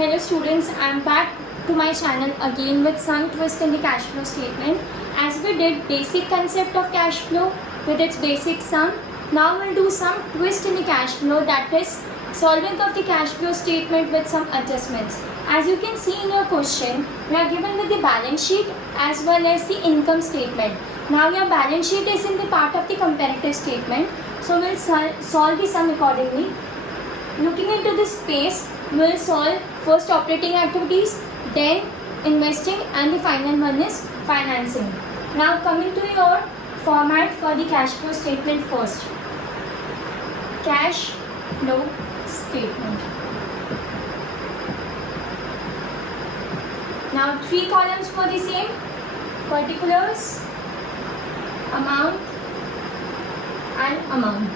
Hello students, I am back to my channel again with some twist in the cash flow statement. As we did basic concept of cash flow with its basic sum, now we'll do some twist in the cash flow, that is solving of the cash flow statement with some adjustments. As you can see in your question, we are given with the balance sheet as well as the income statement. Now your balance sheet is in the part of the comparative statement, so we'll solve the sum accordingly. Looking into this space, we'll solve first operating activities, then investing, and the final one is financing. Now coming to your format for the cash flow statement first. Cash flow statement. Now 3 columns for the same: particulars, amount, and amount.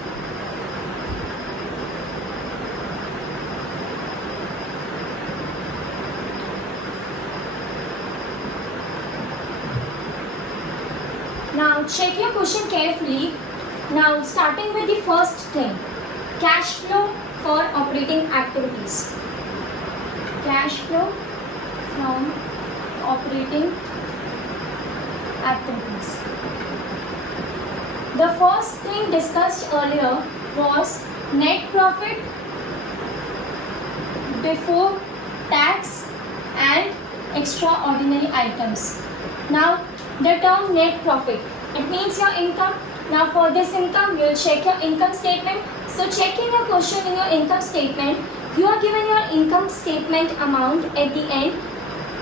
Now check your question carefully. Now starting with the first thing, cash flow for operating activities. Cash flow from operating activities. The first thing discussed earlier was net profit before tax and extraordinary items. Now the term net profit, it means your income. Now for this income, you will check your income statement. So checking your question in your income statement, you are given your income statement amount at the end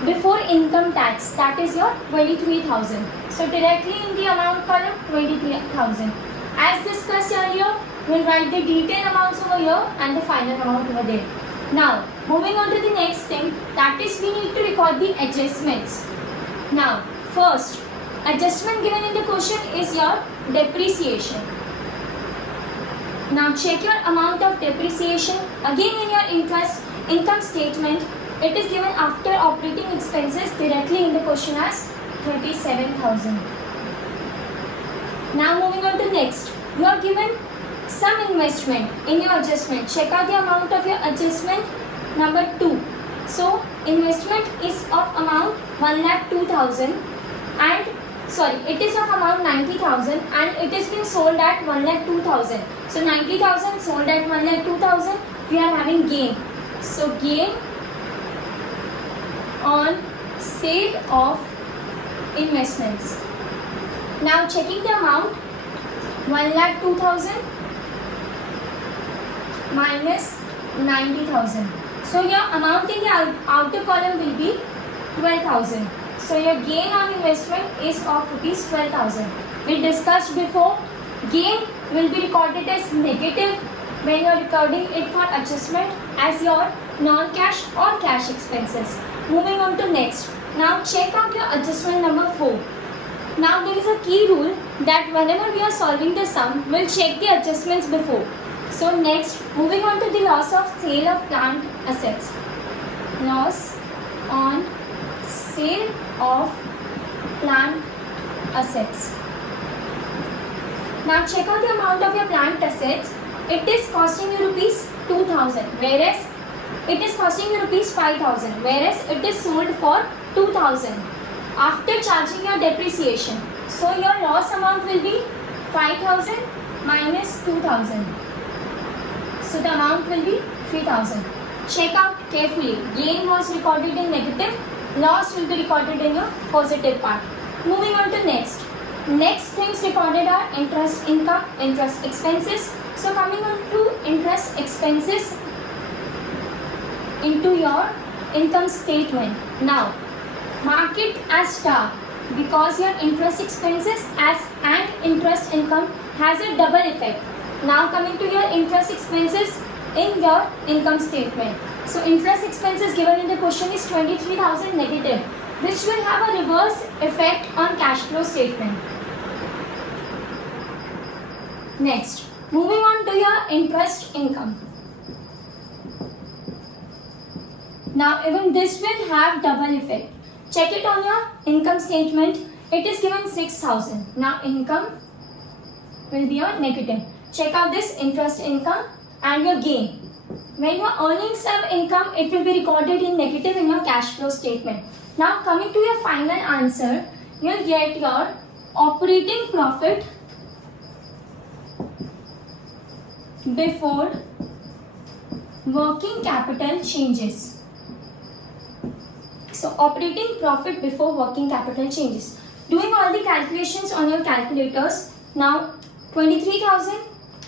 before income tax, that is your 23,000. So directly in the amount column, 23,000. As discussed earlier, we'll write the detailed amounts over here and the final amount over there. Now moving on to the next thing, that is we need to record the adjustments. Now first, adjustment given in the question is your depreciation. Now check your amount of depreciation. Again in your income statement, it is given after operating expenses directly in the question as 37,000. Now moving on to next, you are given some investment in your adjustment. Check out the amount of your adjustment number 2. So investment is of amount 1,02,000 and it is of amount 90,000 and it is being sold at 1,02,000. So 90,000 sold at 1,02,000, we are having gain. So gain on sale of investments. Now checking the amount, 1,02,000 minus 90,000. So your amount in the outer column will be 12,000. So your gain on investment is of rupees 12,000. We discussed before, gain will be recorded as negative when you are recording it for adjustment as your non-cash or cash expenses. Moving on to next. Now check out your adjustment number 4. Now there is a key rule that whenever we are solving the sum, we'll check the adjustments before. So next, moving on to the loss of sale of plant assets. Loss on sale of plant assets. Now check out the amount of your plant assets. It is costing you rupees 2,000, whereas it is costing you rupees 5,000, whereas it is sold for 2,000 after charging your depreciation. So your loss amount will be 5,000 minus 2,000. So the amount will be 3,000. Check out carefully. Gain was recorded in negative, loss will be recorded in your positive part. Moving on to next. Next things recorded are interest income, interest expenses. So coming on to interest expenses into your income statement. Now mark it as star because your interest expenses and interest income has a double effect. Now coming to your interest expenses in your income statement. So interest expenses given in the question is 23,000 negative, which will have a reverse effect on cash flow statement. Next, moving on to your interest income. Now even this will have double effect. Check it on your income statement. It is given 6,000. Now income will be your negative. Check out this interest income and your gain. When you are earning some income, it will be recorded in negative in your cash flow statement. Now coming to your final answer, you will get your operating profit before working capital changes. So operating profit before working capital changes. Doing all the calculations on your calculators. Now 23,000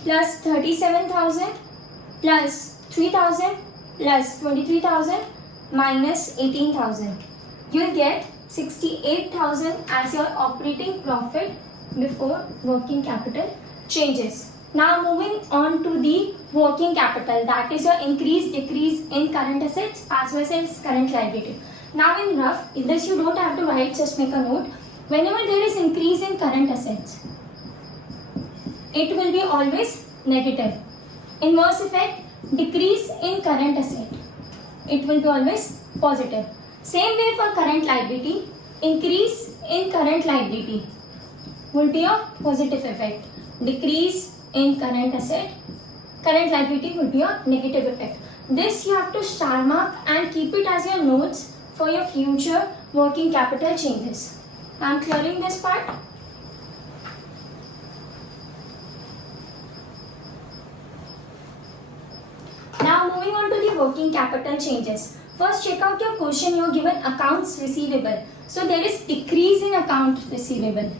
plus 37,000 plus 3,000 plus 23,000 minus 18,000. You will get 68,000 as your operating profit before working capital changes. Now moving on to the working capital, that is your increase decrease in current assets as well as current liability. Now in rough, in this you don't have to write, just make a note. Whenever there is increase in current assets, it will be always negative. Inverse effect, decrease in current asset, it will be always positive. Same way for current liability, increase in current liability will be a positive effect. Decrease in current asset, current liability will be a negative effect. This you have to star mark and keep it as your notes for your future working capital changes. I am clearing this part. Now moving on to the working capital changes. First check out your question. You are given accounts receivable. So there is decrease in account receivable.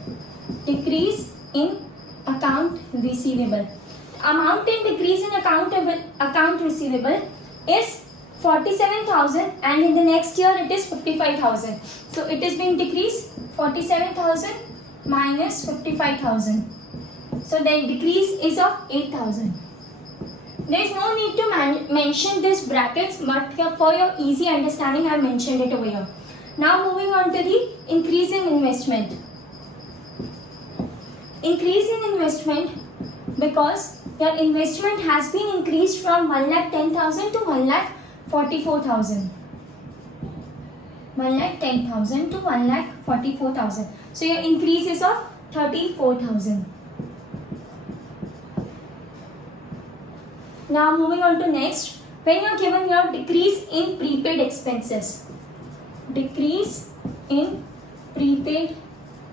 Decrease in account receivable. Amount in decrease in account receivable is 47,000 and in the next year it is 55,000. So it is being decreased 47,000 minus 55,000. So the decrease is of 8,000. There is no need to mention this brackets, but for your easy understanding I have mentioned it over here. Now moving on to the increase in investment. Increase in investment because your investment has been increased from 1,10,000 to 1,44,000. 1,10,000 to 1,44,000. So your increase is of 34,000. Now moving on to next, when you are given your decrease in prepaid expenses. Decrease in prepaid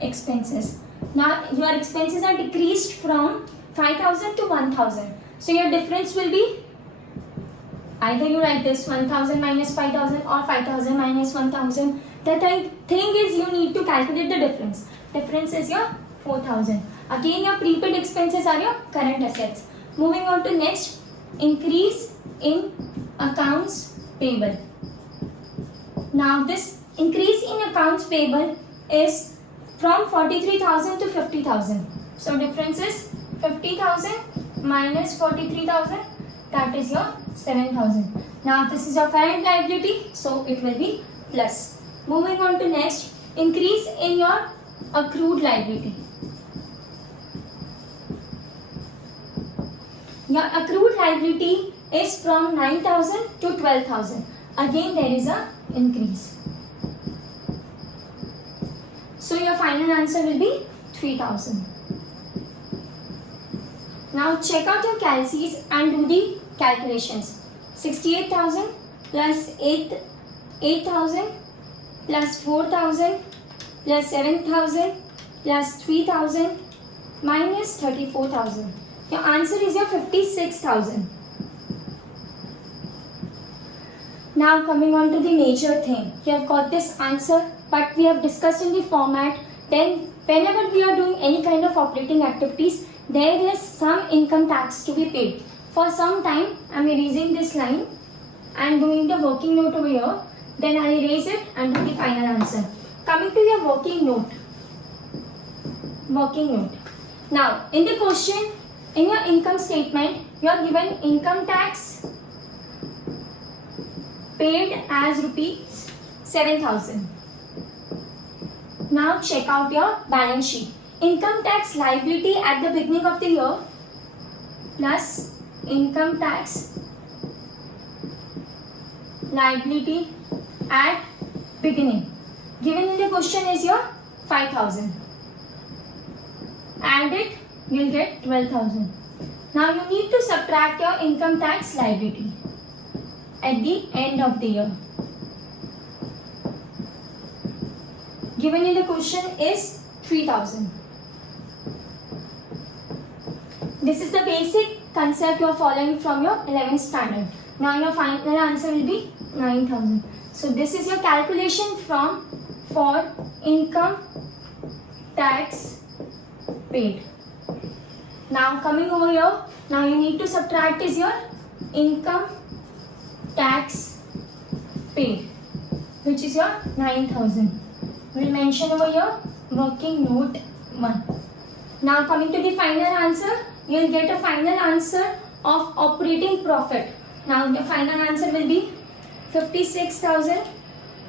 expenses. Now your expenses are decreased from 5,000 to 1,000. So your difference will be, either you write this 1,000 minus 5,000 or 5,000 minus 1,000. The thing is you need to calculate the difference. Difference is your 4,000. Again your prepaid expenses are your current assets. Moving on to next, increase in accounts payable. Now this increase in accounts payable is from 43,000 to 50,000. So difference is 50,000 minus 43,000, that is your 7,000. Now this is your current liability, so it will be plus. Moving on to next, increase in your accrued liability. Your accrued liability is from 9,000 to 12,000. Again there is a increase. So your final answer will be 3,000. Now check out your calcs and do the calculations. 68,000 plus 8,000 plus 4,000 plus 7,000 plus 3,000 minus 34,000. Your answer is your 56,000. Now coming on to the major thing. You have got this answer, but we have discussed in the format. Then whenever we are doing any kind of operating activities, there is some income tax to be paid. For some time, I am erasing this line and doing the working note over here. Then I erase it and do the final answer. Coming to your working note. Working note. Now, in the question, in your income statement, you are given income tax paid as rupees 7,000. Now check out your balance sheet. Income tax liability at the beginning of the year plus income tax liability at beginning. Given in the question is your 5,000. Add it, you will get 12,000. Now you need to subtract your income tax liability. at the end of the year. Given in the question is 3000. This is the basic concept you are following from your 11th standard. Now your final answer will be 9000. So this is your calculation for income tax paid. Now coming over here, now you need to subtract is your income tax paid, which is your 9000. We'll mention over here working note 1. Now coming to the final answer, you will get a final answer of operating profit. Now the final answer will be 56,000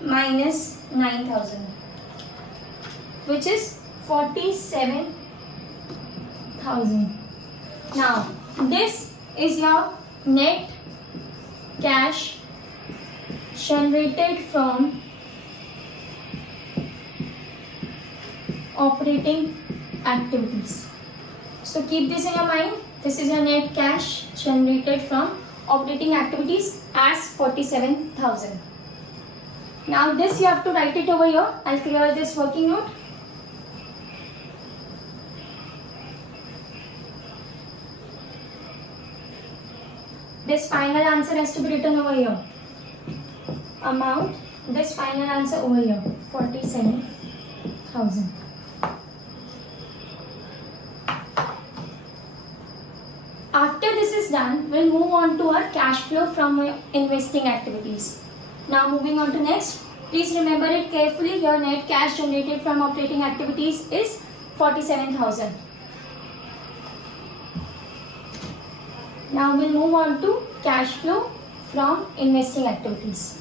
minus 9,000, which is 47,000. Now this is your net cash generated from operating activities. So keep this in your mind. This is your net cash generated from operating activities as 47,000. Now this you have to write it over here. I'll clear this working note. This final answer has to be written over here. Amount, this final answer over here, 47,000. After this is done, we'll move on to our cash flow from investing activities. Now moving on to next, please remember it carefully. Your net cash generated from operating activities is 47,000. Now we'll move on to cash flow from investing activities.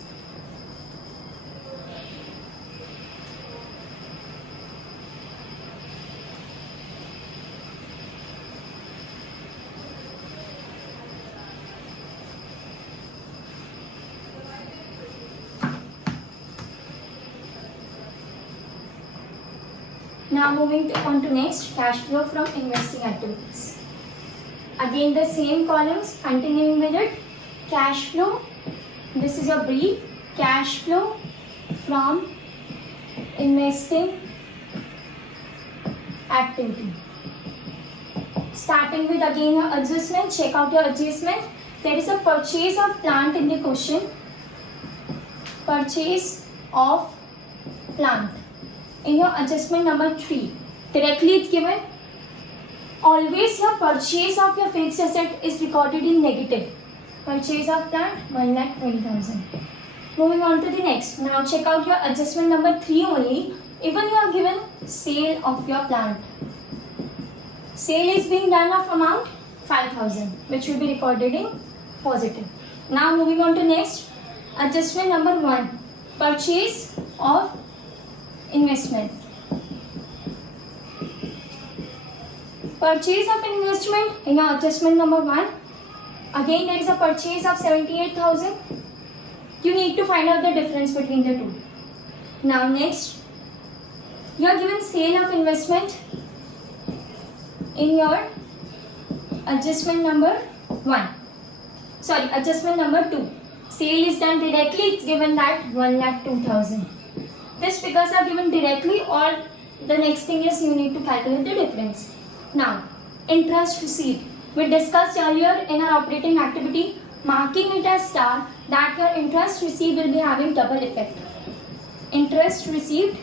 Now moving on to next, cash flow from investing activities. Again the same columns, continuing with it. Cash flow, this is your brief. Cash flow from investing activity. Starting with again your adjustment, check out your adjustment. There is a purchase of plant in the question. Purchase of plant. In your adjustment number 3, directly it's given. Always your purchase of your fixed asset is recorded in negative. Purchase of plant 1,20,000. Moving on to the next. Now check out your adjustment number 3 only. Even you are given sale of your plant. Sale is being done of amount 5,000, which will be recorded in positive. Now moving on to next. Adjustment number 1. Purchase of investment. Purchase of investment in your adjustment number 1. Again there is a purchase of 78,000. You need to find out the difference between the two. Now next, you are given sale of investment in your adjustment number 1. Sorry, adjustment number 2. Sale is done directly, it's given that 1,02,000. These figures are given directly, or the next thing is you need to calculate the difference. Now, interest received. We discussed earlier in our operating activity, marking it as star, that your interest received will be having double effect. Interest received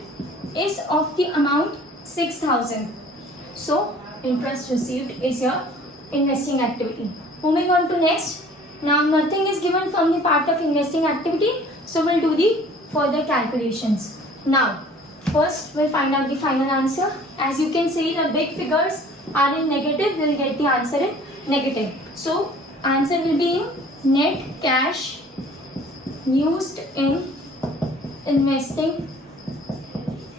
is of the amount 6,000. So, interest received is your investing activity. Moving on to next. Now, nothing is given from the part of investing activity, so we'll do the further calculations. Now, first we'll find out the final answer. As you can see, the big figures are in negative. We'll get the answer in negative. So, answer will be in net cash used in investing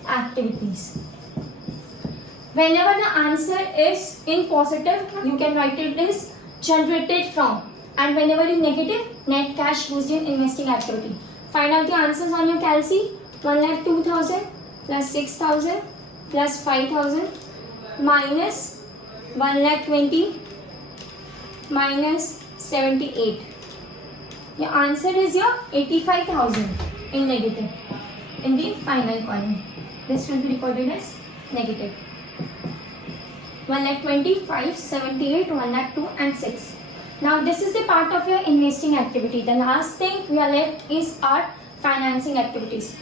activities. Whenever the answer is in positive, you can write it as generated from, and whenever in negative, net cash used in investing activity. Find out the answers on your calci. 1,02,000 plus 6,000 plus 5,000 minus 1,20,000 minus 78. Your answer is your 85,000 in negative in the final column. This will be recorded as negative. 1,25,000, 78, 1,02,000 and 6. Now this is the part of your investing activity. The last thing we are left is our financing activities.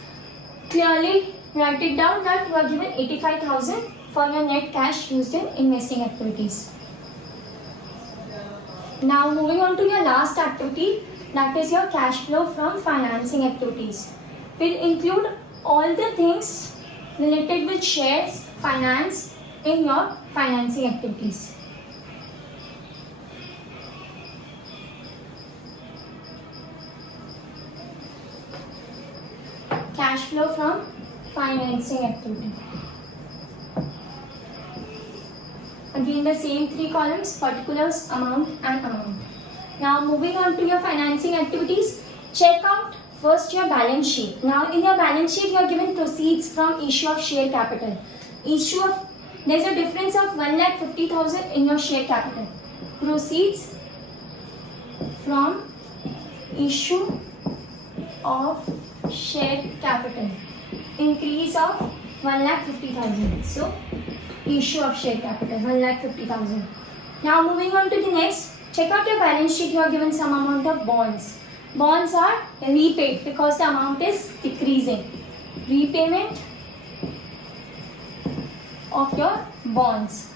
Clearly write it down that you are given 85,000 for your net cash used in investing activities. Now moving on to your last activity, that is your cash flow from financing activities. Will include all the things related with shares, finance in your financing activities. Cash flow from financing activity. Again the same three columns, particulars, amount and amount. Now moving on to your financing activities, check out first your balance sheet. Now in your balance sheet you are given proceeds from issue of share capital. There's a difference of 1,50,000 in your share capital. Proceeds from issue of share capital. Increase of 1,50,000. So issue of share capital 1,50,000. Now moving on to the next, check out your balance sheet. You are given some amount of bonds. Bonds are repaid because the amount is decreasing. Repayment of your bonds.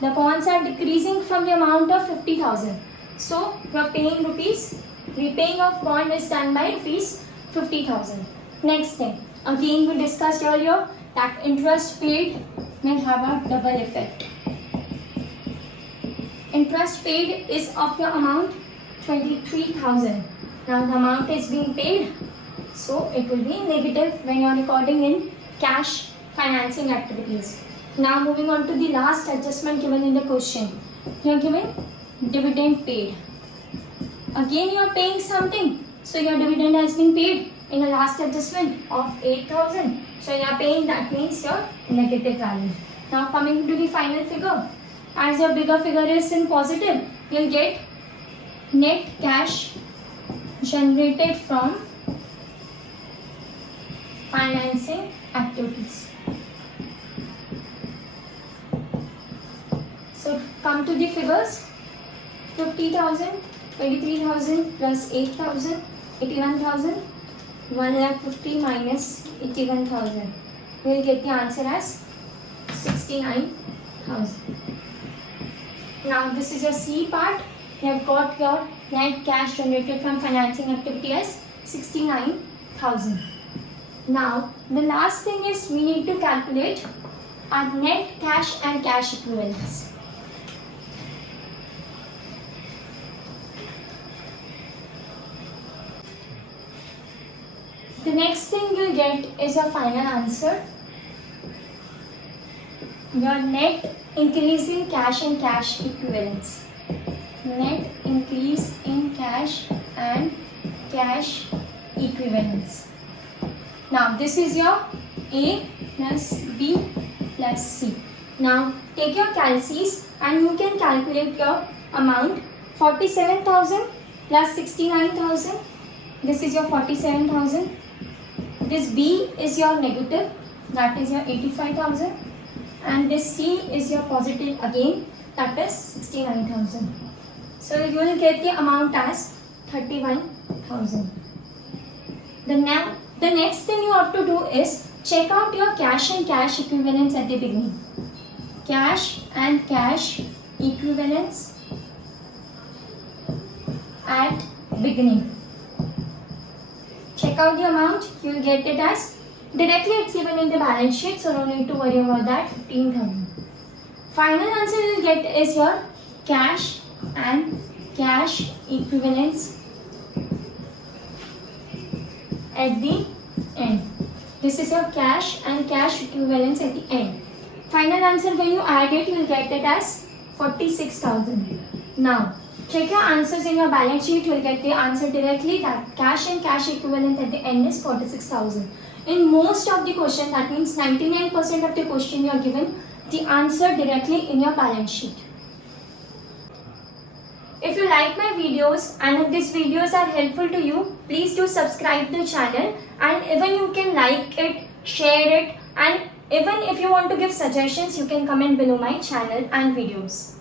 The bonds are decreasing from the amount of 50,000. So you are paying rupees. Repaying of bond is done by rupees 50,000. Next thing, again we discussed earlier that interest paid may have a double effect. Interest paid is of your amount 23,000. Now the amount is being paid, so it will be negative when you are recording in cash financing activities. Now moving on to the last adjustment given in the question. You are given dividend paid. Again you are paying something, so your dividend has been paid in the last adjustment of 8,000. So you are paying, that means your negative value. Now coming to the final figure. As your bigger figure is in positive, you will get net cash generated from financing activities. So come to the figures. 50,000, 23,000 plus 8,000, 81,000, 1,50,000 minus 81,000. We will get the answer as 69,000. Now this is your C part. You have got your net cash generated from financing activity as 69,000. Now the last thing is we need to calculate our net cash and cash equivalents. The next thing you'll get is your final answer. Your net increase in cash and cash equivalents. Net increase in cash and cash equivalents. Now this is your A plus B plus C. Now take your calcs and you can calculate your amount. 47,000 plus 69,000. This is your 47,000. This B is your negative, that is your 85,000, and this C is your positive again, that is 69,000. So you will get the amount as 31,000. The next thing you have to do is check out your cash and cash equivalents at the beginning. Cash and cash equivalents at beginning. Check out the amount, you will get it as, directly it's given in the balance sheet, so no need to worry about that, 15,000. Final answer you will get is your cash and cash equivalents at the end. This is your cash and cash equivalents at the end. Final answer when you add it, you will get it as 46,000. Now, check your answers in your balance sheet, you will get the answer directly that cash and cash equivalent at the end is 46,000. In most of the question, that means 99% of the question you are given the answer directly in your balance sheet. If you like my videos and if these videos are helpful to you, please do subscribe the channel, and even you can like it, share it, and even if you want to give suggestions, you can comment below my channel and videos.